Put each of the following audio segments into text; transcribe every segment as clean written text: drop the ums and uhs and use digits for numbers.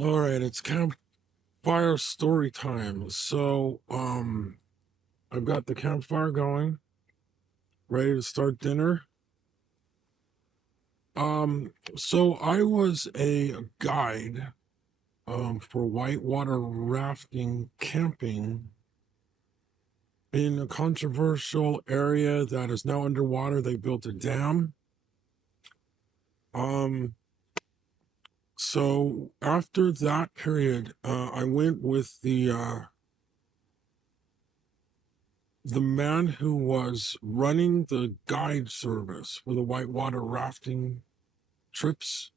All right, it's campfire story time. I've got the campfire going, ready to start dinner. So I was a guide for whitewater rafting camping in a controversial area that is now underwater. They built a dam. Um, so after that period, I went with the man who was running the guide service for the whitewater rafting trips,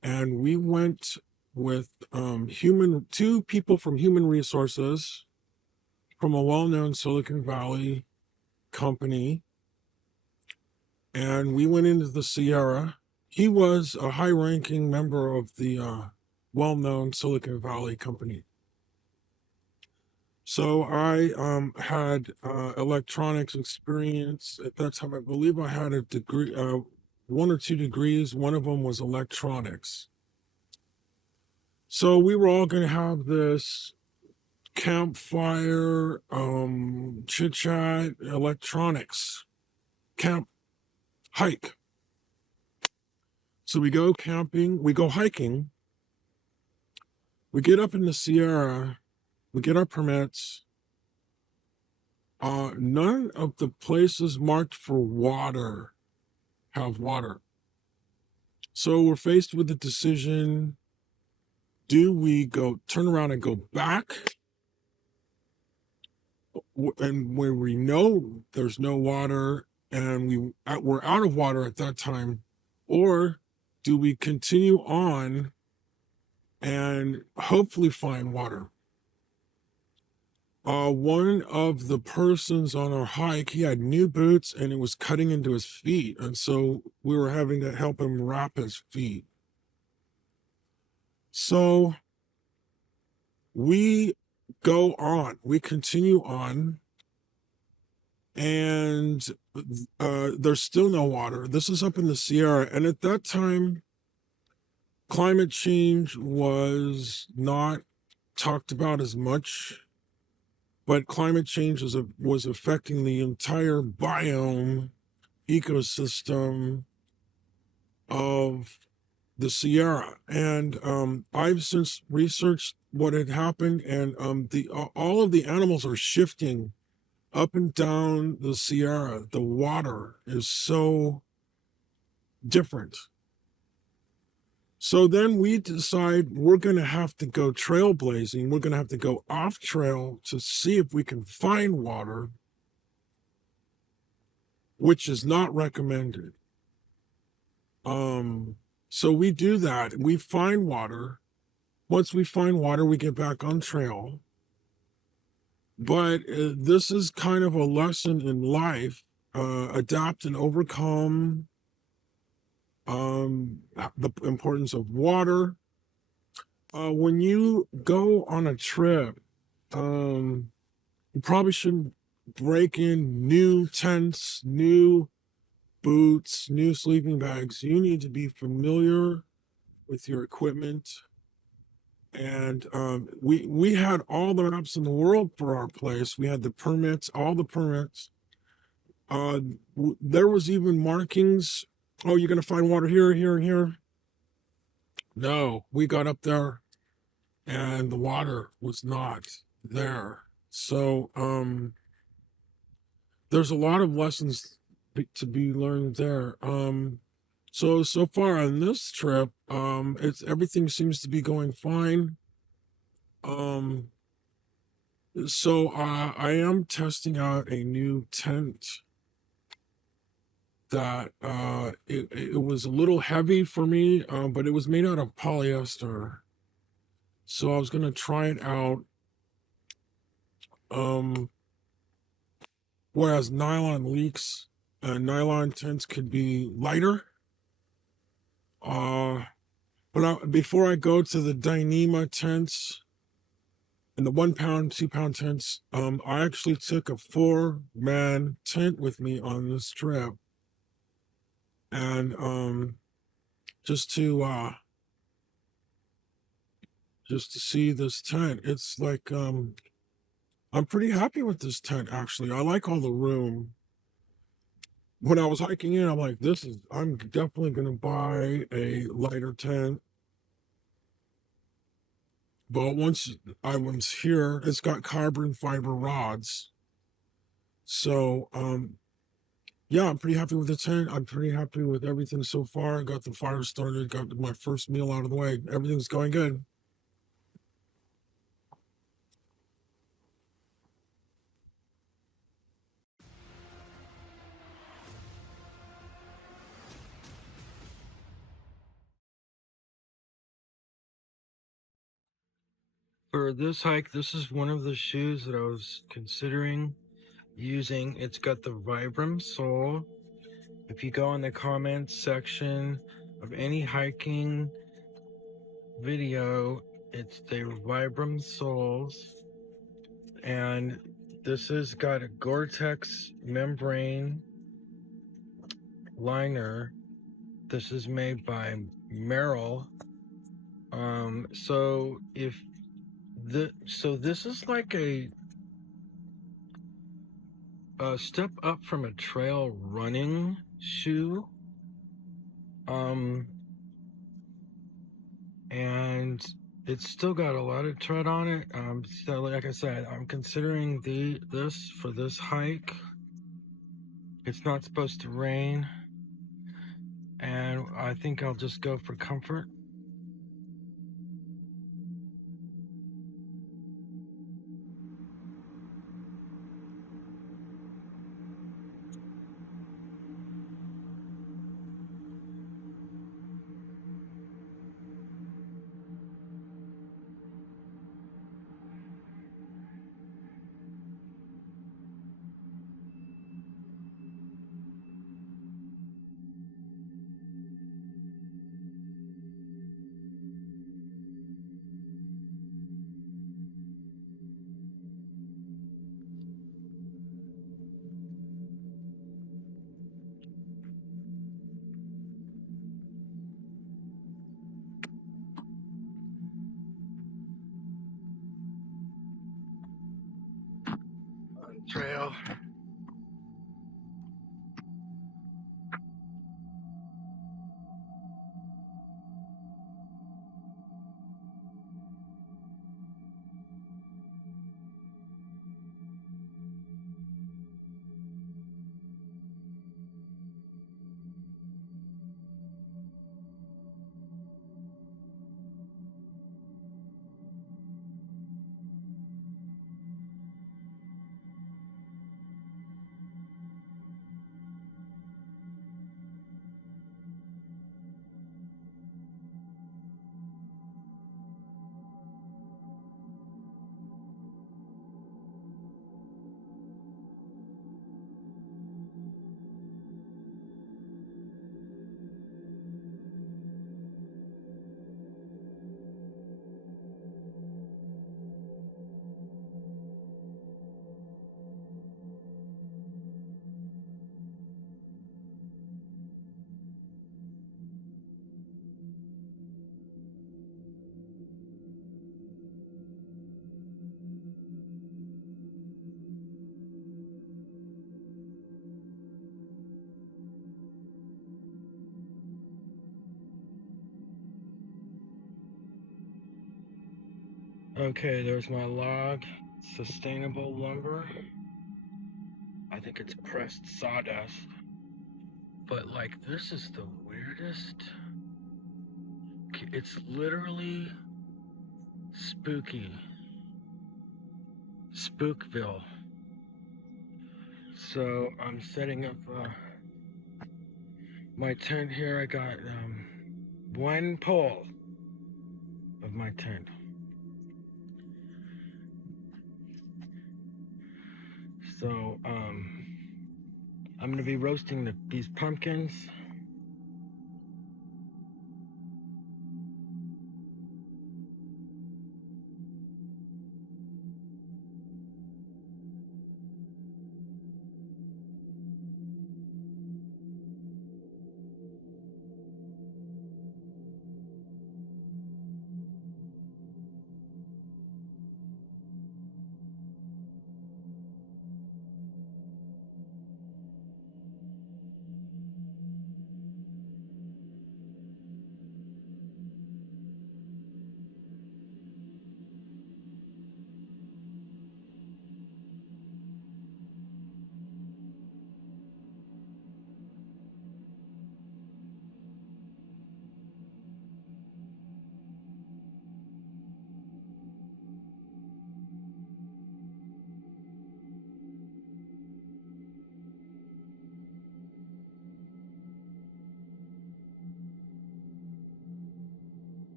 and we went with two people from human resources from a well-known Silicon Valley company, and we went into the Sierra. He was a high-ranking member of the well-known Silicon Valley company. So I had electronics experience at that time. I believe I had a degree, one or two degrees. One of them was electronics. So we were all going to have this campfire, chit chat, electronics camp hike. So we go camping, we go hiking, we get up in the Sierra, we get our permits. None of the places marked for water have water. So we're faced with the decision, do we go turn around and go back and where we know there's no water and we're out of water at that time, or do we continue on and hopefully find water? One of the persons on our hike, he had new boots and it was cutting into his feet, and so we were having to help him wrap his feet. So we go on, we continue on, and there's still no water. This is up in the Sierra, and at that time, climate change was not talked about as much, but climate change was affecting the entire biome ecosystem of the Sierra. And I've since researched what had happened, and all of the animals are shifting up and down the Sierra. The water is so different. So then we decide we're going to have to go trailblazing. We're going to have to go off trail to see if we can find water, which is not recommended. So we do that. We find water. Once we find water, we get back on trail. But this is kind of a lesson in life, adapt and overcome, the importance of water. When you go on a trip, you probably shouldn't break in new tents, new boots, new sleeping bags. You need to be familiar with your equipment. And we had all the maps in the world for our place. We had the permits, all the permits. There was even markings. Oh, you're gonna find water here, here, and here. No, we got up there, and the water was not there. So there's a lot of lessons to be learned there. So far on this trip, it's everything seems to be going fine. Um, so I am testing out a new tent that it was a little heavy for me, but it was made out of polyester. So I was gonna try it out. Um, Whereas nylon leaks, nylon tents could be lighter. Before I go to the Dyneema tents and the 1 pound, 2 pound tents, I actually took a 4-man tent with me on this trip, and just to just to see this tent. It's like I'm pretty happy with this tent actually. I like all the room. When I was hiking in, I'm like, I'm definitely gonna buy a lighter tent. But once I was here, it's got carbon fiber rods. So yeah, I'm pretty happy with the tent. I'm pretty happy with everything so far. Got the fire started, got my first meal out of the way. Everything's going good. For this hike, this is one of the shoes that I was considering using. It's got the Vibram sole. If you go in the comments section of any hiking video, it's the Vibram soles. And this has got a Gore-Tex membrane liner. This is made by Merrill. So this is like a step up from a trail running shoe. And it's still got a lot of tread on it. So like I said, I'm considering this for this hike. It's not supposed to rain, and I think I'll just go for comfort. Trail. Okay, there's my log. Sustainable lumber. I think it's pressed sawdust. But like, this is the weirdest. It's literally spooky. Spookville. So I'm setting up my tent here. I got one pole of my tent. So I'm gonna be roasting these pumpkins.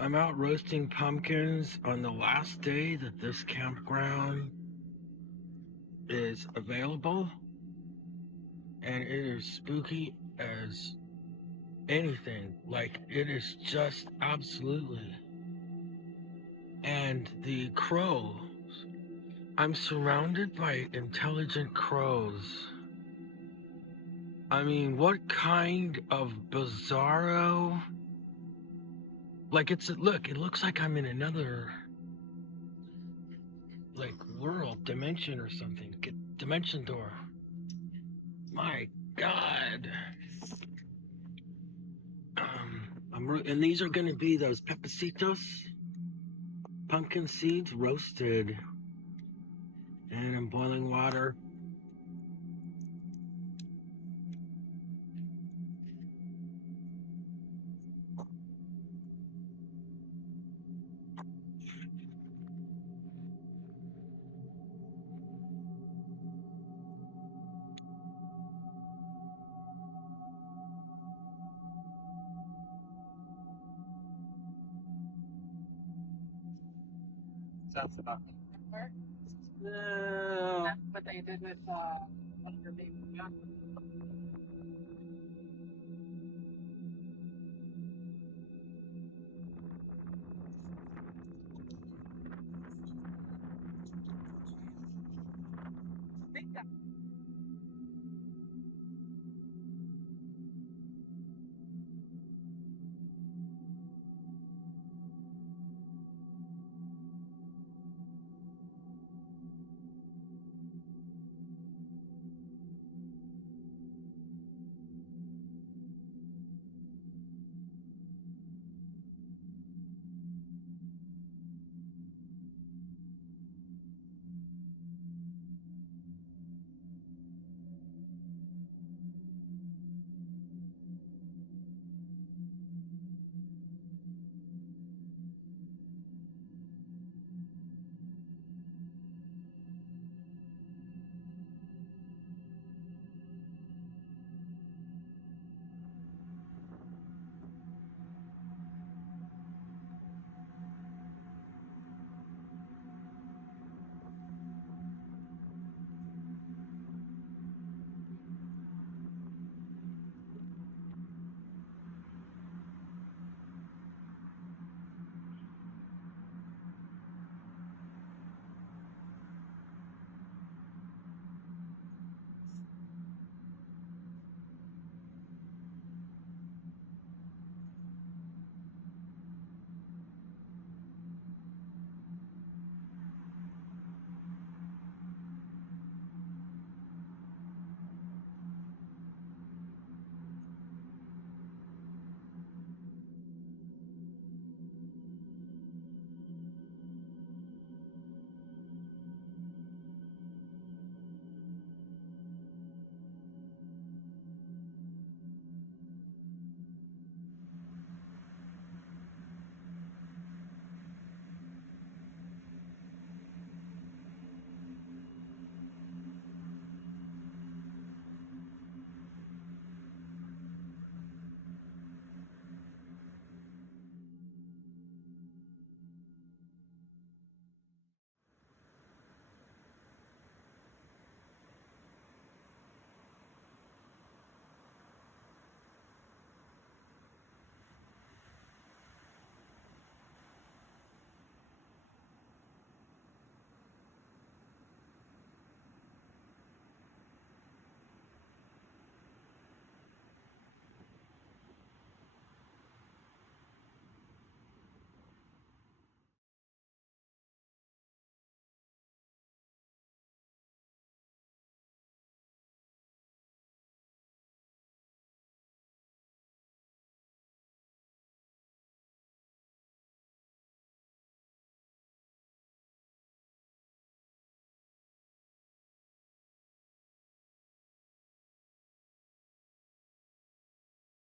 I'm out roasting pumpkins on the last day that this campground is available, and it is spooky as anything. Like, it is just absolutely. And the crows, I'm surrounded by intelligent crows. I mean, what kind of bizarro? Like, look, it looks like I'm in another, like, world, dimension or something. Dimension door. My God. And these are gonna be those pepecitos, pumpkin seeds roasted. And I'm boiling water. That's about it. No. What they did with your baby.